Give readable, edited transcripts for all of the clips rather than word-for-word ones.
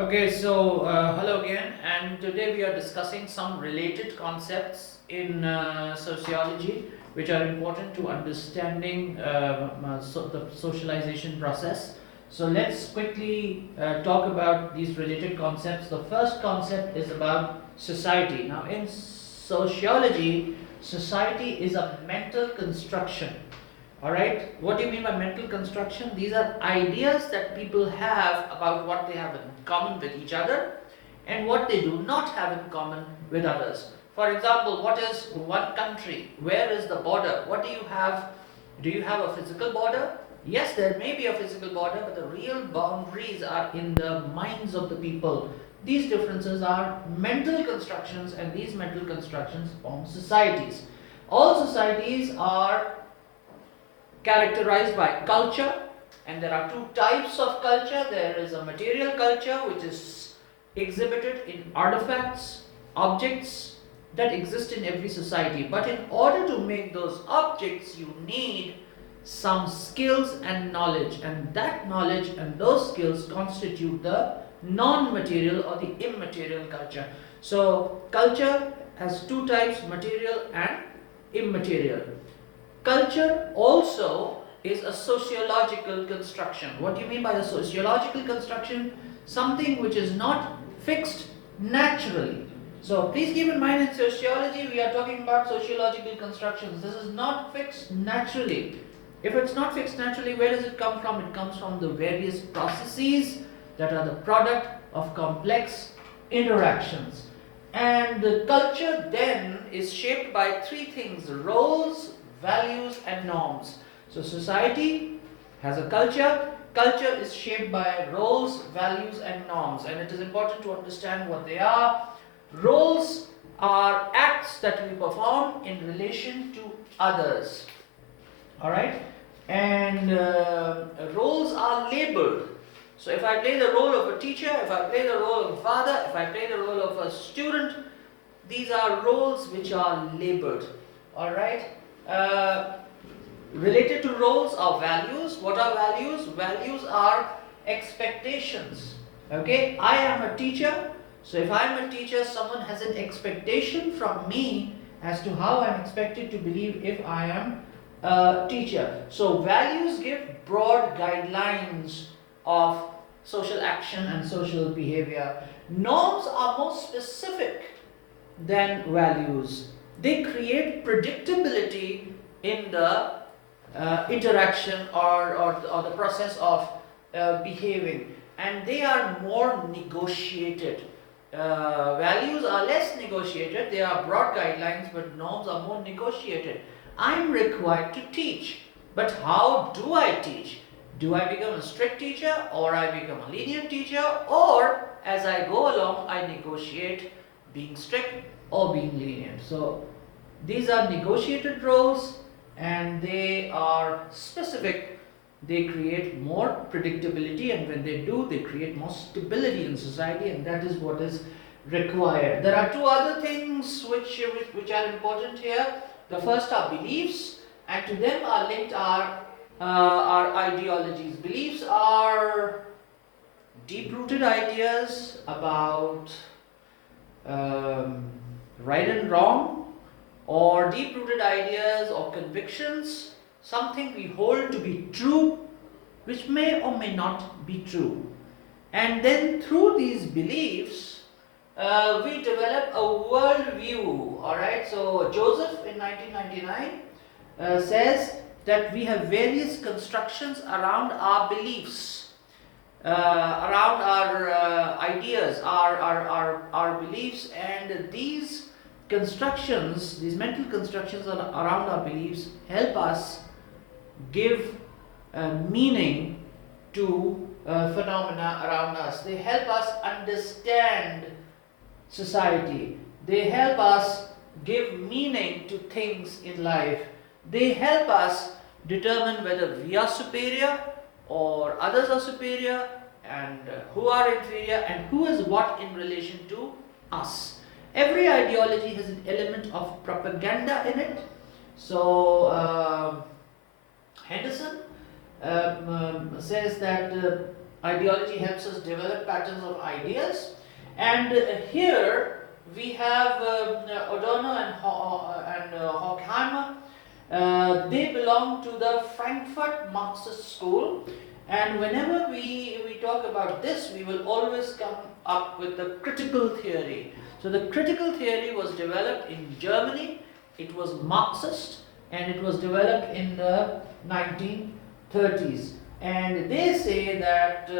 Okay, so hello again, and today we are discussing some related concepts in sociology which are important to understanding the socialization process. So let's quickly talk about these related concepts. The first concept is about society. Now, in sociology, society is a mental construction. All right, what do you mean by mental construction? These are ideas that people have about what they have in common with each other and what they do not have in common with others. For example, what is one country? Where is the border? What do you have? Do you have a physical border? Yes, there may be a physical border, but the real boundaries are in the minds of the people. These differences are mental constructions, and these mental constructions form societies. All societies are characterized by culture, and there are two types of culture. There is a material culture, which is exhibited in artifacts, objects that exist in every society. But in order to make those objects, you need some skills and knowledge, and that knowledge and those skills constitute the non-material or the immaterial culture. So culture has two types, material and immaterial. Culture also is a sociological construction. What do you mean by the sociological construction? Something which is not fixed naturally. So please keep in mind, in sociology we are talking about sociological constructions. This is not fixed naturally. If it's not fixed naturally, where does it come from? It comes from the various processes that are the product of complex interactions. And the culture then is shaped by three things: roles, values, and norms. So society has a culture. Culture is shaped by roles, values, and norms, and it is important to understand what they are. Roles are acts that we perform in relation to others. All right, and roles are labeled. So if I play the role of a teacher, if I play the role of a father, if I play the role of a student, these are roles which are labeled. All right. Uh, Related to roles are values. What are values? Values are expectations. Okay, I am a teacher. So if I am a teacher, someone has an expectation from me as to how I am expected to believe if I am a teacher. So values give broad guidelines of social action and social behavior. Norms are more specific than values. They create predictability in the interaction or the process of behaving, and they are more negotiated. Values are less negotiated, they are broad guidelines, but norms are more negotiated. I'm required to teach, but how do I teach? Do I become a strict teacher, or I become a lenient teacher, or as I go along I negotiate being strict or being lenient? So these are negotiated roles, and they are specific. They create more predictability, and when they do, they create more stability in society, and that is what is required. There are two other things which are important here. The first are beliefs, and to them are linked our ideologies. Beliefs are deep-rooted ideas about um, right and wrong, or deep-rooted ideas or convictions, something we hold to be true, which may or may not be true. And then through these beliefs, we develop a worldview. All right. So Joseph in 1999 says that we have various constructions around our beliefs, around our ideas, our beliefs, and these constructions, these mental constructions around our beliefs help us give meaning to phenomena around us. They help us understand society. They help us give meaning to things in life. They help us determine whether we are superior or others are superior, and who are inferior, and who is what in relation to us. Every ideology has an element of propaganda in it. So Henderson says that Ideology helps us develop patterns of ideas, and here we have Adorno and Horkheimer. They belong to the Frankfurt Marxist school, and whenever we talk about this, we will always come up with the critical theory. So the critical theory was developed in Germany, it was Marxist, and it was developed in the 1930s. And they say that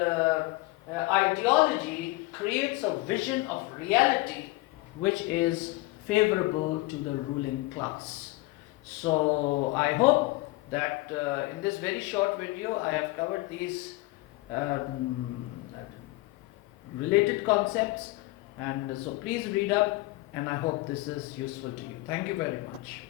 ideology creates a vision of reality which is favorable to the ruling class. So I hope that in this very short video I have covered these um, related concepts, and so please read up, and I hope this is useful to you. Thank you very much.